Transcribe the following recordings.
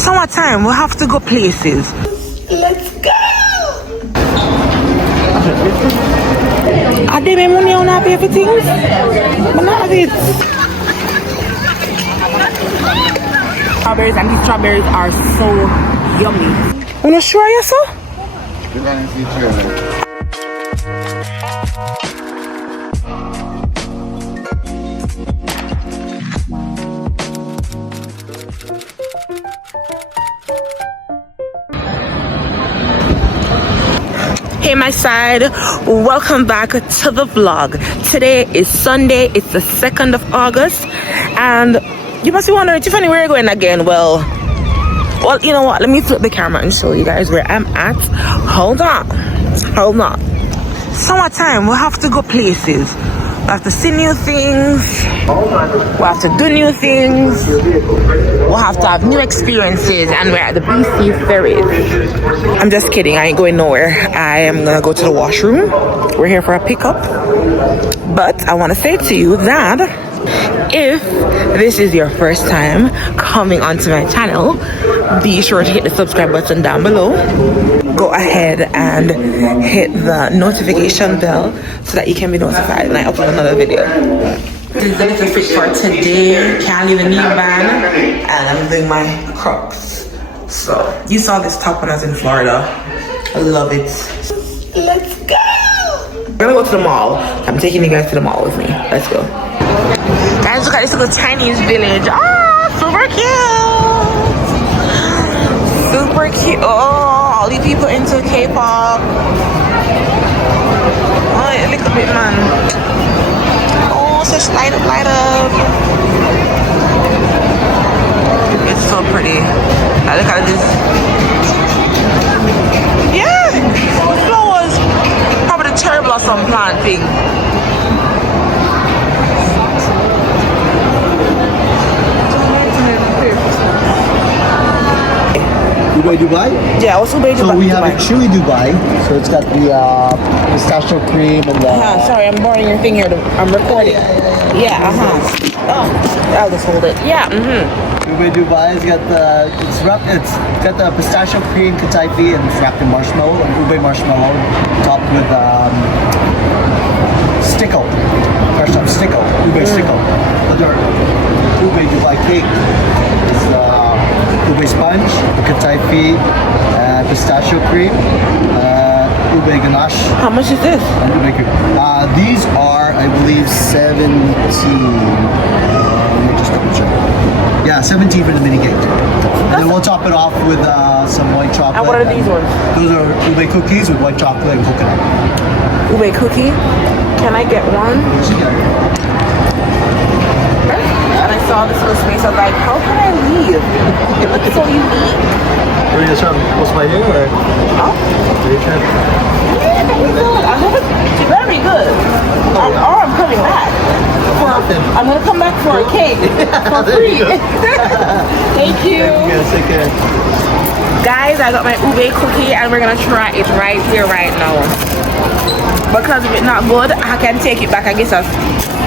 Summertime, we have to go places. Let's go! Are they my money on happy everything? But not have it. Strawberries, and these strawberries are so yummy. You not sure yourself? We're gonna see trailer. Hey my side, welcome back to the vlog. Today is Sunday, it's the 2nd of August, and you must be wondering, Tiffany, where are you going again? Well, you know what, let me flip the camera and show you guys where I'm at. Hold on. Summertime, we have to go places. We have to see new things. We have to do new things. We'll have to have new experiences, and we're at the BC ferries. I'm just kidding, I ain't going nowhere. I am gonna go to the washroom. We're here for a pickup. But I wanna say to you that if this is your first time coming onto my channel, be sure to hit the subscribe button down below. Go ahead and hit the notification bell so that you can be notified when I upload another video. This is the little fit for today. Can't leave a knee band, and I'm doing my Crocs. So you saw this top when I was in Florida. I love it. Let's go. We're gonna go to the mall. I'm taking you guys to the mall with me. Let's go. Guys, look at this little Chinese village. Ah, super cute. Super cute. Oh, all these people into K-pop. Oh, a little bit, man. Oh, such light up. It's so pretty. Now look at this. Yeah, flowers. Probably the cherry blossom plant thing. Dubai? Yeah, also Dubai. So we have a chewy Dubai. So it's got the pistachio cream and the... Sorry, I'm borrowing your thing here. I'm recording. Yeah, Oh, I'll just hold it. Yeah, Dubai has got it's got the pistachio cream kataifi and it's wrapped in marshmallow, and ube marshmallow topped with sticko. Fresh up sticko. Ube sticko. Ube Dubai cake. It's ube sponge, kataifi, pistachio cream, ube ganache. How much is this? And ube cream. These are, I believe, 17. Let me just double check. Yeah, 17 for the mini cake. And then we'll top it off with some white chocolate. And what are these ones? Those are ube cookies with white chocolate and coconut. Ube cookie? Can I get one? And I saw this little space. I was like, how can I leave? It looks so unique. Are you just trying to post my hair or? Oh? Yeah, very good. I hope it's very good. Or I'm coming back. I'm gonna come back for a cake for free. Thank you. Yes, take care. Guys, I got my ube cookie and we're gonna try it right here, right now. Because if it's not good, I can take it back and get a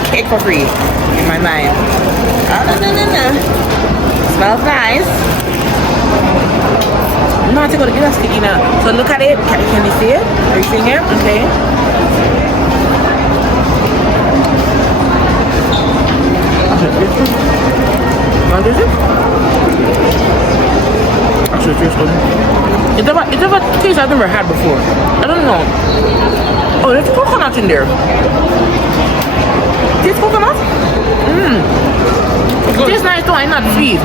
cake for free in my mind. No. Smells nice. I'm not going to get a sticky now. So look at it. Can you see it? Are you seeing it? Okay. Want this? Actually, it tastes good. It's a taste I've never had before. I don't know. Oh, there's coconut in there. This coconut? It tastes nice though, it's not sweet.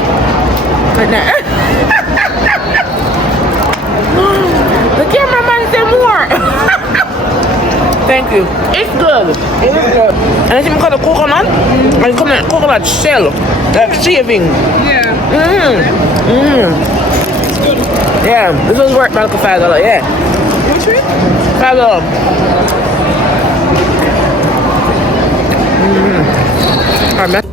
Right now. The cameraman said more. Thank you. It's good. It is good. And it's even got a coconut. And it's got a coconut shell. Like shaving. Yeah. Yeah, this was worth like $5. Yeah. Which one? $5. Alright,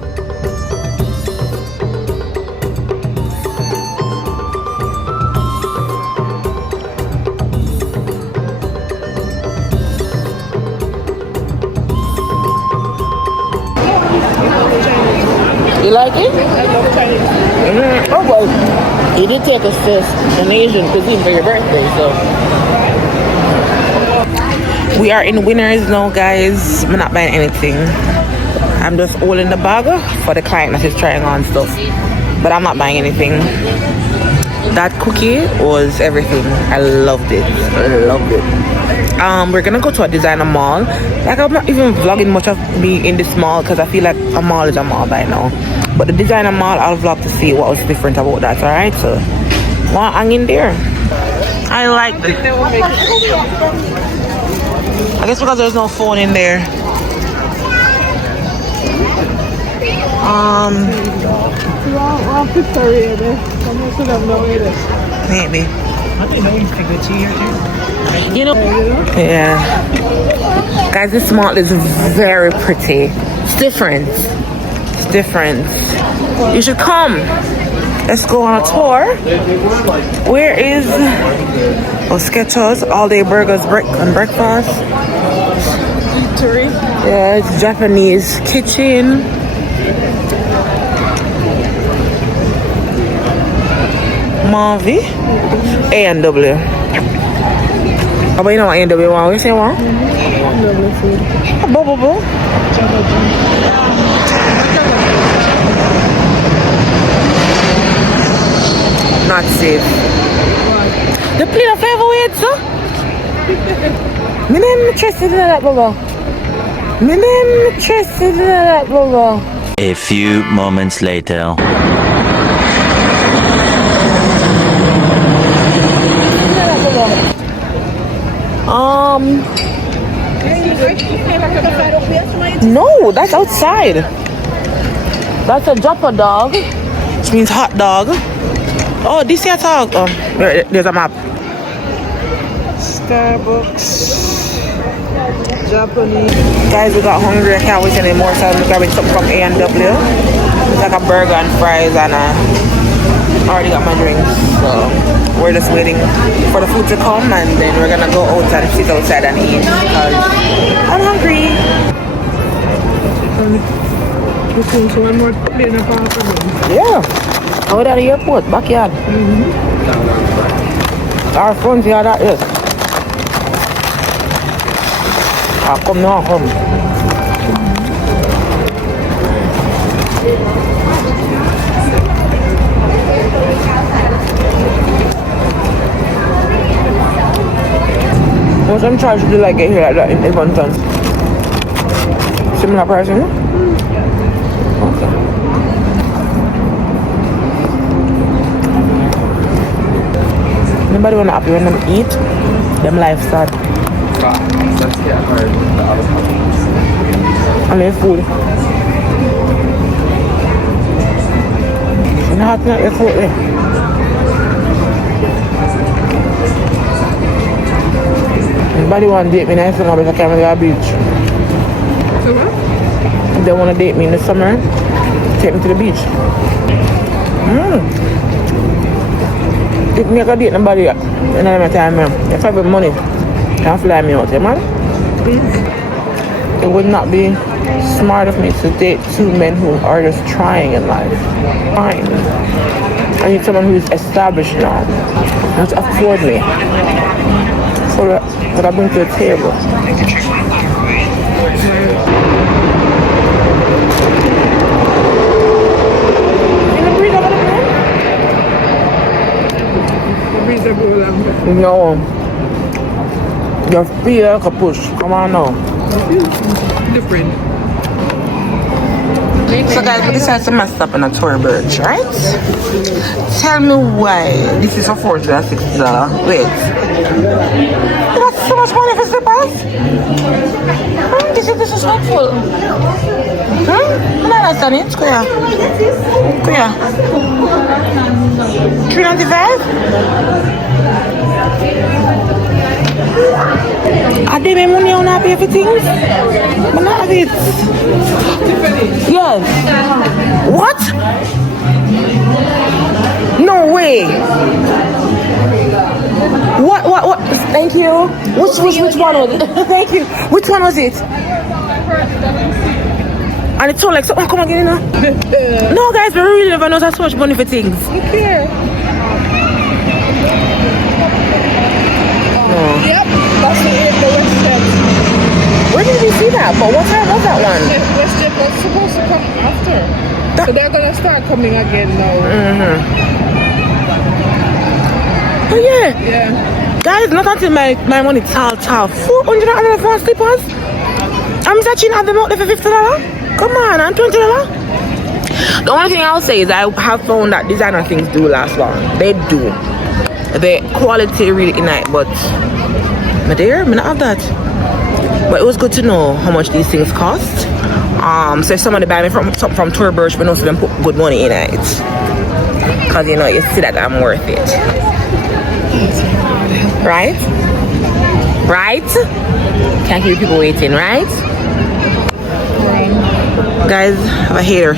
you like it? I love Chinese. Oh well. You did take us to an Asian cuisine for your birthday, so. We are in Winners now, guys. I'm not buying anything. I'm just holding the bag for the client that is trying on stuff. But I'm not buying anything. That cookie was everything. I loved it. We're gonna go to a designer mall. Like, I'm not even vlogging much of me in this mall because I feel like a mall is a mall by now. But the designer mall, I'll vlog to see what was different about that, alright? So, well, hang in there. I like it. I guess because there's no phone in there. Maybe. You know? Yeah. Guys, this mall is very pretty. It's different. It's different. You should come. Let's go on a tour. Where is Skechers all day burgers and breakfast? Eatery. Yeah, it's Japanese kitchen. Marvy. A&W. Oh, but you know what A&W want? What you say what? Bubble. Not safe. The plane of favorite, so? My name interested in that, Bubba. A few moments later. No, that's outside. That's a Joppa dog, which means hot dog. Oh, this here talk. Oh, there's a map. Starbucks. Japanese. Guys, we got hungry. I can't wait anymore, so I'm grabbing something from A&W. It's like a burger and fries, and I already got my drinks. So we're just waiting for the food to come, and then we're gonna go out and sit outside and eat because I'm hungry. One more plane of afternoon. Yeah. Out at the airport, backyard. Our front yard, that is. Come now, come. What's I'm charged to do like get here like that in Edmonton? Similar pricing? Okay. Anybody wanna happy when them eat? Them life sad. And their food. You know how to make your food there. Anybody want to date me nice and I can't go to the beach. So what? If they want to date me in the summer, take me to the beach. If me can date nobody another time, if I have money, can fly me out, man. It would not be smart of me to date two men who are just trying in life. Fine. I need someone who is established now. Not to afford me. So what I bring to the table. No. Your feet can push. Come on now. Different. So guys, we decided to mess up in a tour birch, right? Tell me why this is affordable at $60. Wait. That's so much money for slippers? This is disrespectful. I don't understand it. Square. $3.95? I did my money on pay for things, but not have it. Yes. What? No way. What? Thank you. Which one was it? Thank you. Which one was it? And it's all like, so, come again, you know? No, guys, we really never know so much money for things. Okay. Yeah, but what time was that one? WestJet was supposed to come after. So they're gonna start coming again now. Oh yeah. Yeah. Guys, not until my money tall. 400 for slippers. I'm searching at them out there for $50. Come on, and $20. The only thing I'll say is I have found that designer things do last long. They do. The quality really nice, but I not have that. But it was good to know how much these things cost. So if somebody buy me from Tour Birch, we know them put good money in it. Cause you know you see that I'm worth it. Right? Right? Can't keep people waiting, right? Guys, have a hater.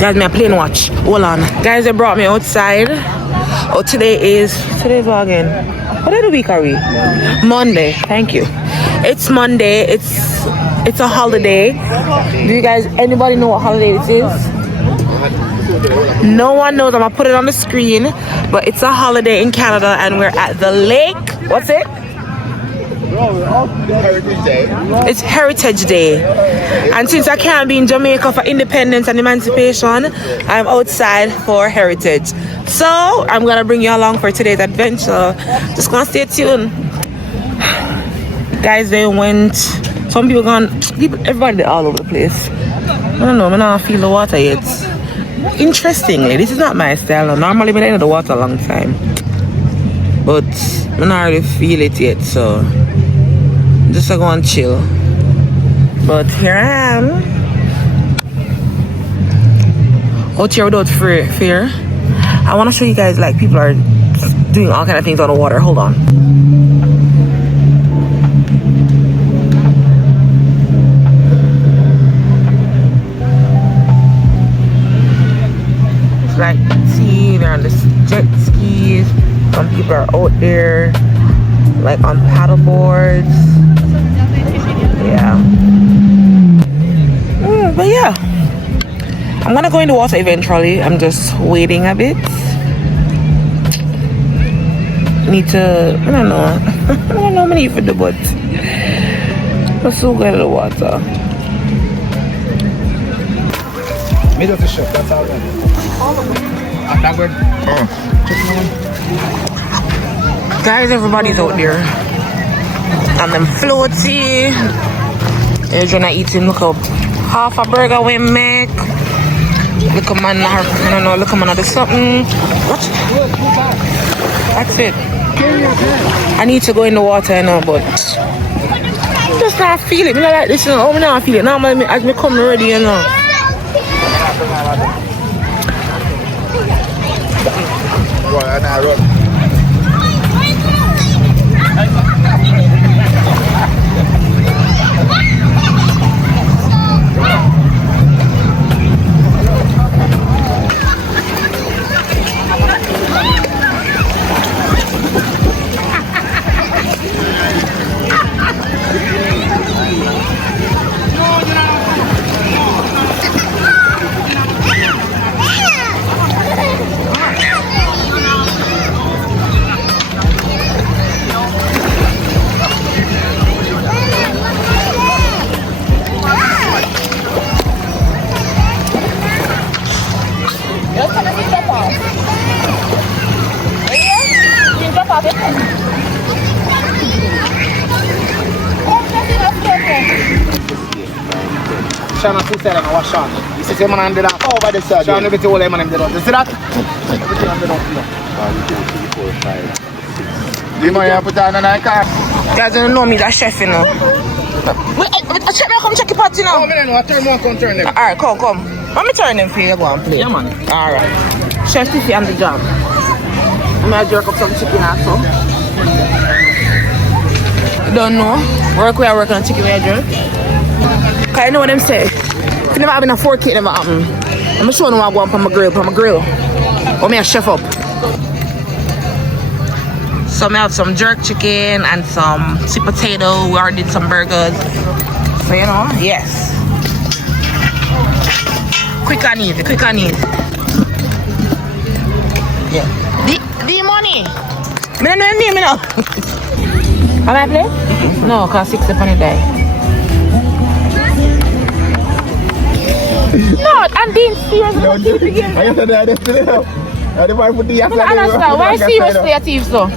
Guys, me a plane watch. Hold on. Guys, they brought me outside. Oh, today's what again? What day of the week are we? Monday. Thank you. It's Monday. It's a holiday. Do you guys, anybody know what holiday this is? No one knows. I'm gonna put it on the screen. But it's a holiday in Canada and we're at the lake. What's it? Heritage Day. It's Heritage Day. And since I can't be in Jamaica for independence and emancipation, I'm outside for Heritage. So I'm gonna bring you along for today's adventure. Just gonna stay tuned. Guys, they went, some people everybody all over the place. I don't know, I don't feel the water yet. Interestingly, this is not my style. Normally I've been in the water a long time. But I don't really feel it yet, so just go and chill. But here I am. Out here without fear. I want to show you guys, like, people are doing all kind of things on the water. Hold on. It's like, see, they're on the jet skis. Some people are out there, like, on paddle boards. Yeah. But yeah, I'm gonna go in the water eventually. I'm just waiting a bit. Need to, I don't know how many for the boat. Let's go get in the water. Middle fish up, that's all right. Backward. Guys, everybody's out there. And them floaty. They're trying to eat him. Look up. Half a burger we make. Look a man, I don't know, look a man, there's something. What? That's it. I need to go in the water now, but just not feel it. I like this, you know. I don't feel it. Now as me come ready, you know. Shana food side and wash on. You see the man under that over the side. Shana everything all them and them. You see that? Everything under that. 1, 2, 3, 4, 5. You might have put on a car. Guys, don't know me, that chef, you know. Wait, check me, come check your pot, you know. Oh, man, I turn one, come turn them. Alright, come. Let me turn them for you, go and play. Yeah, man. Alright. Chef, you see, I'm the job. I'm gonna jerk up some chicken also. You don't know? Work where I work on chicken where I jerk. Cause you know what them say? If you never having a fork, it never happen. I'm gonna show you what I go on my grill. Or me a chef up. So I have some jerk chicken and some sweet potato. We already did some burgers. So you know, yes. Quick and easy. Yeah. The money. Me know. Am I play? No, cause 60 penny die. No, I'm being serious. I said that I don't want to put the I don't understand. Why seriously a thief so?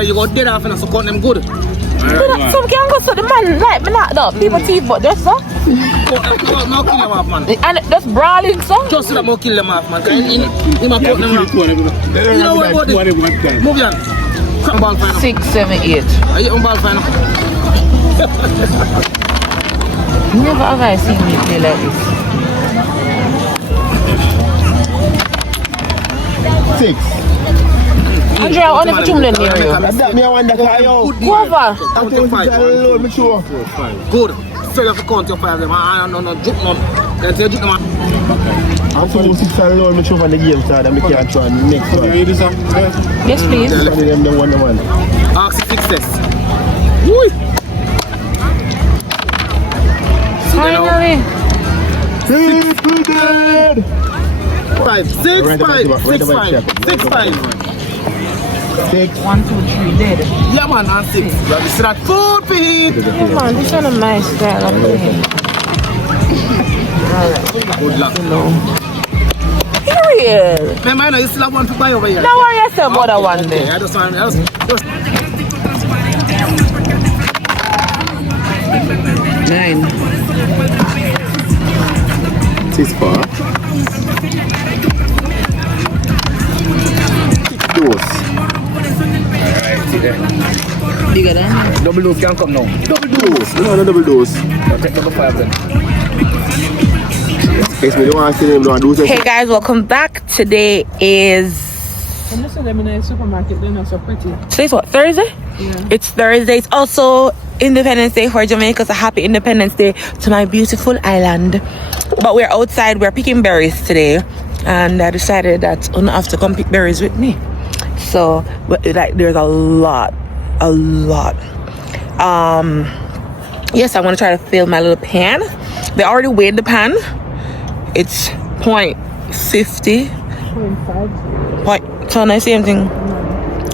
You go dead off and so cut them good. Some can go so the man like me not though. People thief but just so. No kill them off, man. And just brawling so. Just so that more kill them off, man. He might cut them off. You know what about this? Move on. Come ball final. 6, 7, 8. Are you on ball final? Never have I seen me play like this. 6. Andrea, I only put you near you. That me I wonder why you Go over. count your 5. Good. Straight off the count your 5 them. I don't know juke none. Let's say juke them. I'm supposed to 6 and low, make sure when the game start and make it try next one. Yes, please. Them the 1-1. Ask success. Woo! Finally. 5, 6, 5, 6, 5. 6. 1, 2, 3, dead. Yeah, man, and 6. You have to see that food, Pete. Come on, this is a nice style of playing. Good luck. Period. Remember, you still have one to buy over here. Now worry yourself about that one day. I just want to. 9. 6 4. Dose. Bigger than? Double dose can come now. Double dose. No, no double dose. I'll take number 5 then. Yes, me don't want to see them do this. Hey guys, welcome back. Today is... I'm not them in a supermarket, they're not so pretty. Today's what? Thursday? Yeah. It's Thursday. It's also Independence Day for Jamaica. So happy Independence Day to my beautiful island. But we're outside. We're picking berries today. And I decided that I'm gonna have to come pick berries with me. So, like, there's a lot. Yes, I want to try to fill my little pan. They already weighed the pan. It's 0.50. 0.5. So I say anything?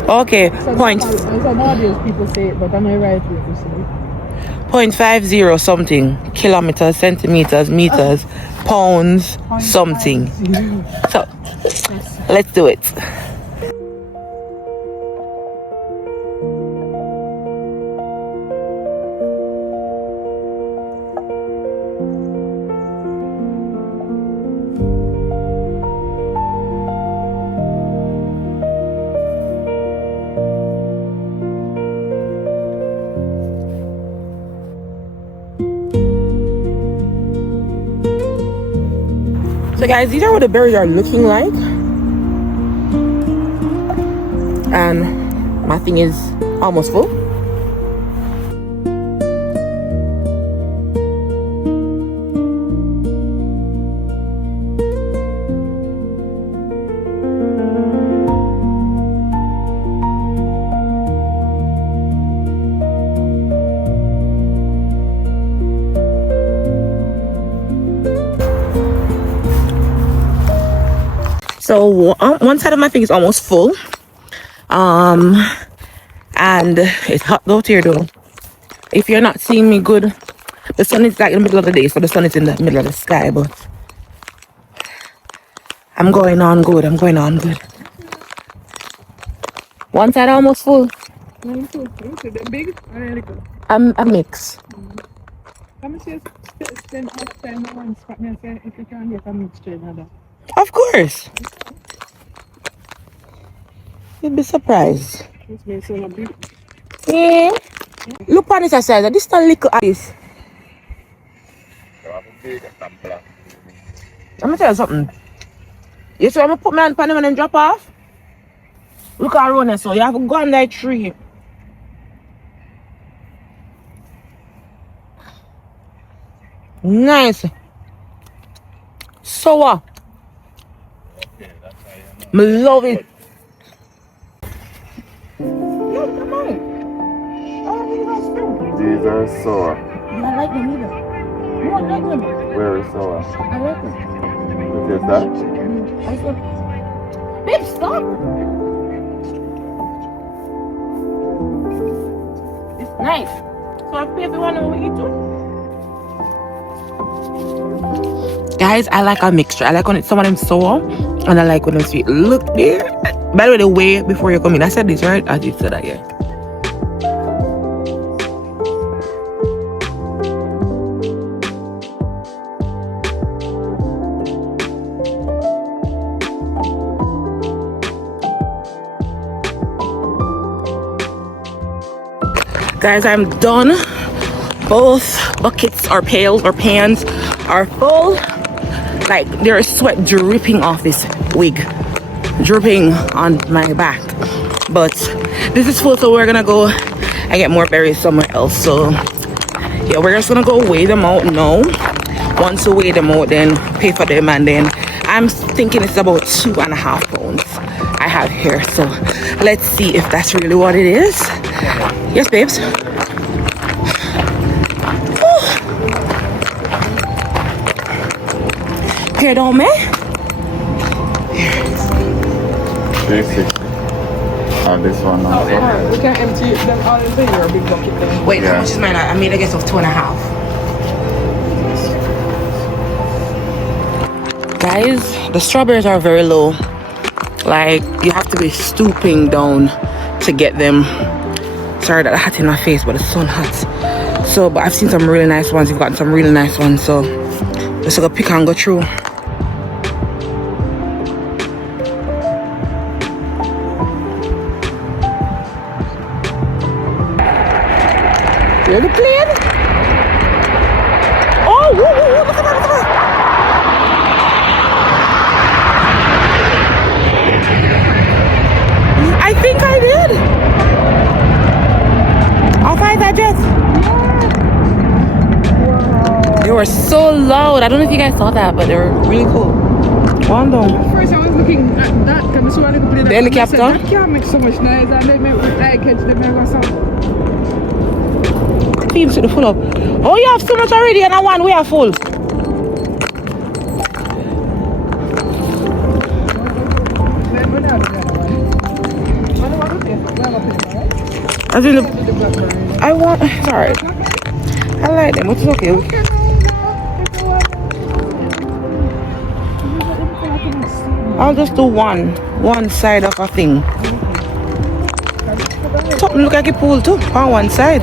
Okay, point. Nowadays people say it, but I'm not right way to say it. 0.50 something kilometers, centimeters, meters, pounds, something. So let's do it. So guys, these are what the berries are looking like. And my thing is almost full. So one side of my thing is almost full. And it's hot out here though. If you're not seeing me good, the sun is like in the middle of the day, so the sun is in the middle of the sky, but I'm going on good. One side almost full. They're big or little? A mix. Let me see spend much time on one spot and say if you can get a mixture in that. Of course. You'd be surprised. This makes it a big. Yeah. Look on this side. This is a little ice. Let me tell you something. You see, I'm gonna put my hand on them and drop off. Look around there, so you have to go on that tree. Nice. Sour. I love it. These are sour. I like them either. You don't like them? Very sour. I like them. What is that? I said, babe, stop. It's nice. So I pay if you want to eat too. Guys, I like a mixture. I like when it's some of them sour and I like when it's sweet. Look there. By the way, before you come in, I said this, right? I did say that, yeah. Guys, I'm done. Both buckets or pails or pans are full. Like there's sweat dripping off this wig, dripping on my back. But this is full, so we're gonna go and get more berries somewhere else. So yeah, we're just gonna go weigh them out now. Once we weigh them out, then pay for them, and then I'm thinking it's about 2.5 pounds I have here. So let's see if that's really what it is. Yes, babes. Here, don't me. Basic. This one also. Yeah, we can empty them all in your big bucket then. Wait, Yeah. how much is mine? I made a guess of 2.5. Guys, the strawberries are very low. Like you have to be stooping down to get them. Sorry that I had in my face, but the sun hot. So, but I've seen some really nice ones. You've gotten some really nice ones. So let's go pick and go through. You're the plane? Oh, woo, woo, woo, look at that, look at that. I think I did. I'll find that jet. They were so loud. I don't know if you guys saw that, but they were really cool. One down. First I was looking at that, because I saw a little plane. The helicopter? That can't make so much noise, and then I catch them and go sound. Teams to the full up. Oh, you have so much already, and I one we are full. I think I want. Sorry, I like them. It's okay. I'll just do one side of a thing. Something look like a pool too on one side.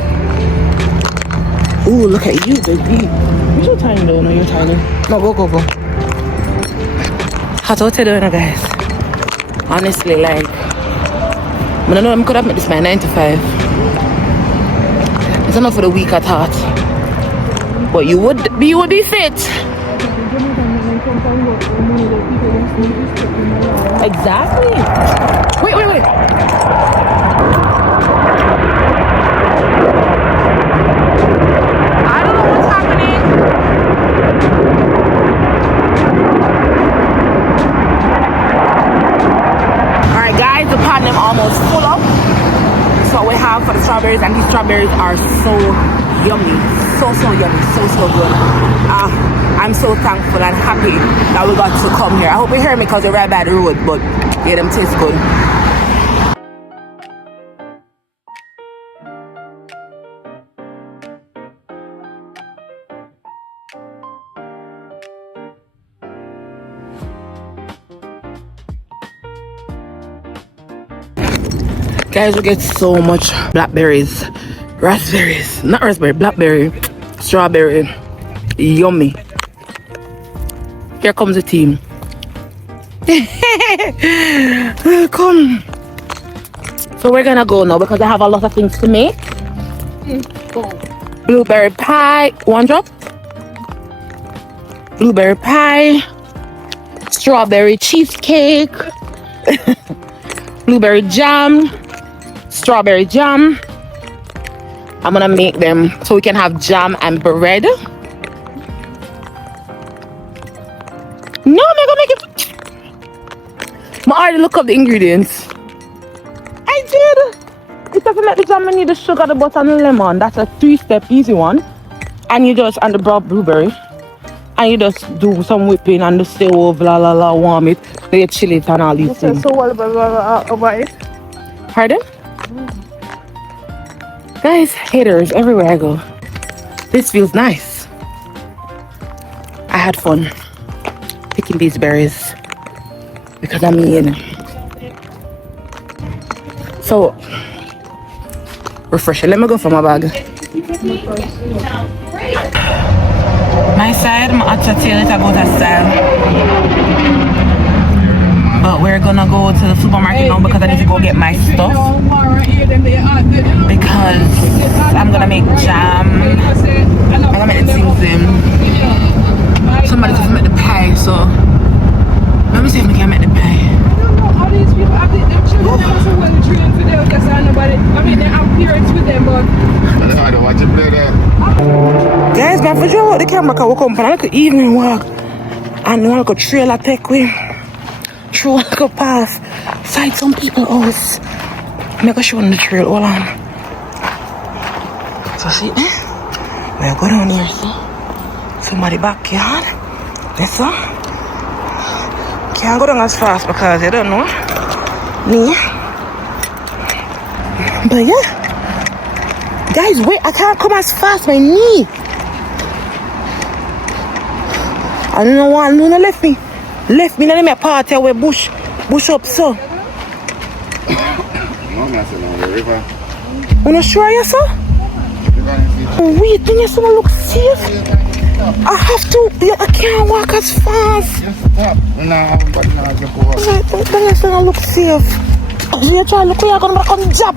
Ooh, look at you, baby. You're so tiny though. No, you're tiny. No, go. How's it doing, guys? Honestly, like, I don't know, I could have made this my 9 to 5. It's enough for the week, I thought. But you would be fit. Exactly. Wait. I don't know what's happening. Alright guys, the pot them almost full up. That's what we have for the strawberries, and these strawberries are so yummy. So yummy, so good. I'm so thankful and happy that we got to come here. I hope you hear me because we're right by the road, but yeah, them taste good. Guys, we get so much blackberries, blackberry, strawberry, yummy. Here comes the team. Come. So we're gonna go now because I have a lot of things to make. Blueberry pie, one drop. Blueberry pie, strawberry cheesecake, blueberry jam, strawberry jam. I'm gonna make them so we can have jam and bread. No, I'm not gonna make it. I already look up the ingredients. I did. It doesn't let the jam, and need the sugar, the butter, and the lemon. That's a 3-step easy one. And you just, and the brown blueberry. And you just do some whipping and the stay over, warm it, then you chill it and all these things. So what about it? Pardon? Guys, haters everywhere I go. This feels nice. I had fun picking these berries because I'm in. So refreshing. Let me go for my bag. My side, I'm hot to tell it about a style. But we're gonna go to the supermarket now because I need to go get my stuff. Because I'm gonna make jam. I'm gonna make the things in. Somebody just made the pie, so let me see if we can make the pie. All these people, I think them children, they must have well trained for them because I nobody. I mean, they have parents with them, but I don't want to play there. Guys, man, for sure, the camera can walk up and I could even walk. And I could trailer take way. Through I could pass. Side some people house. I'm gonna show them the trail. Hold on. So see, we'll go down here, see? Somebody backyard. That's all. Can't go down as fast because you don't know me. But yeah, guys, wait, I can't come as fast. My knee. I don't know why no left me. Left me. Let me party where bush up so. No, I'm the river. You not sure you sir? Oh, wait, then you still look safe. I have to. I can't walk as fast. Stop. No, but now I go over. Then you still look safe. You try to look where you're gonna come job.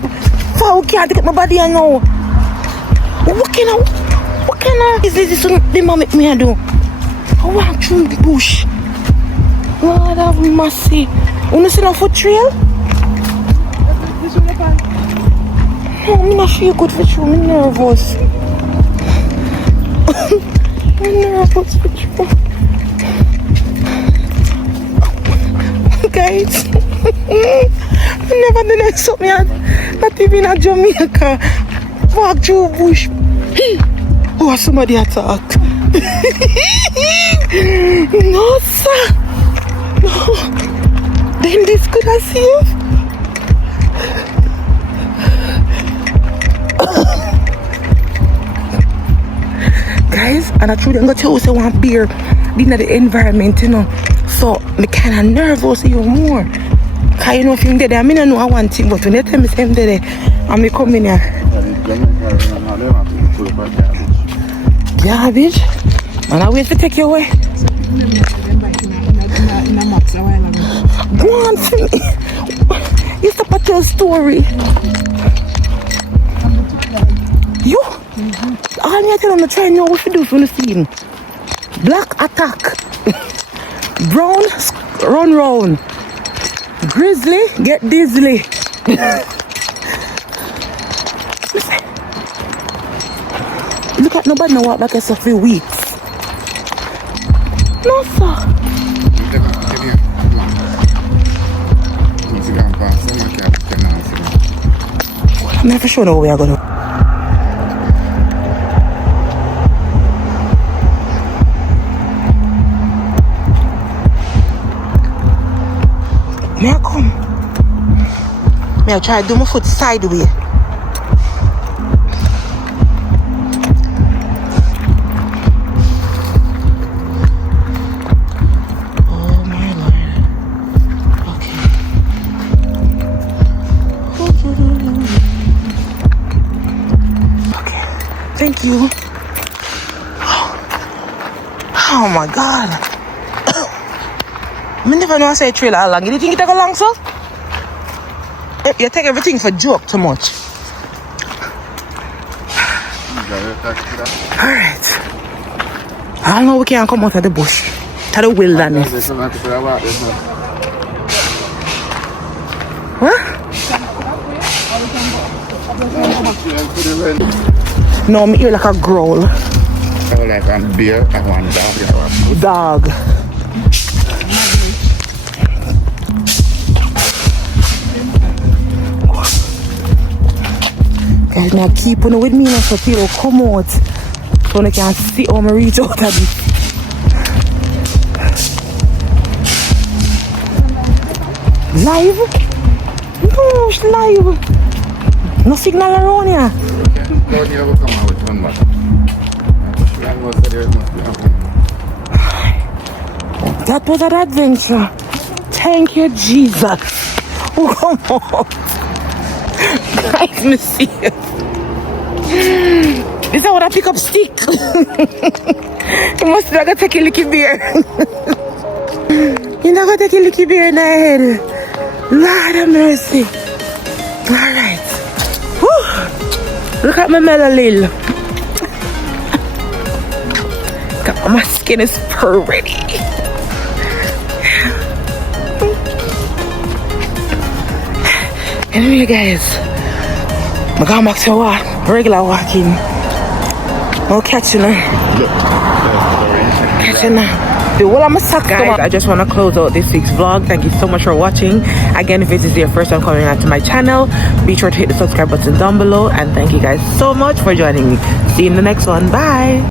So I can't get my body I know. What can I is this the mom make me do? I walk through the bush. Lord have mercy. You not see no foot trail? No, I'm not feel good for you. I'm nervous. I'm nervous for you. Guys, I never done something. Not even in Jamaica. Walk through bush. Oh, somebody attacked. No, sir. No. Then this could have saved. Guys, and I truly I'm gonna tell you so one beer being at the environment, you know. So me kinda nervous even more. Cause you know if you're there, I mean I know I want thing, but when they tell me I'm there, I'm me coming here. Garbage? And I wait to take you away. Go on for me. You stop at your story. You? All me tell them to try know what to do for the scene. Black attack. Brown run round. Grizzly get dizzly. Look at nobody now walk back here for 3 weeks. No sir. I'm never sure where we are going. May I come? May I try to do my foot sideways? Oh my Lord. Okay. Okay. Thank you. Oh my God. I never know I say trailer how long. You think it take a long, sir? You take everything for joke too much. Alright. I don't know we can't come out of the bush. To the wilderness. What? No, me hear like a growl. Oh, like a bear and one dog. Dog. Guys, now keep on with me now so people come out. So they can see how I reach out of it. Live? No, it's live. No signal around here. Cloud here will come out with one back. That was the there must be okay. That was an adventure. Thank you, Jesus. Oh, come on. Guys, me see it. This is how I pick up stick. You must not go take a licky beer. You're not going to take a licky beer in the head. Lord have mercy. Alright. Look at my melalil. My skin is pretty. Anyway, guys, I'm going back to walk, regular walking. No catching her. Catching her. The whole of my socks. Guys, I just want to close out this week's vlog. Thank you so much for watching. Again, if this is your first time coming out to my channel, be sure to hit the subscribe button down below. And thank you guys so much for joining me. See you in the next one. Bye.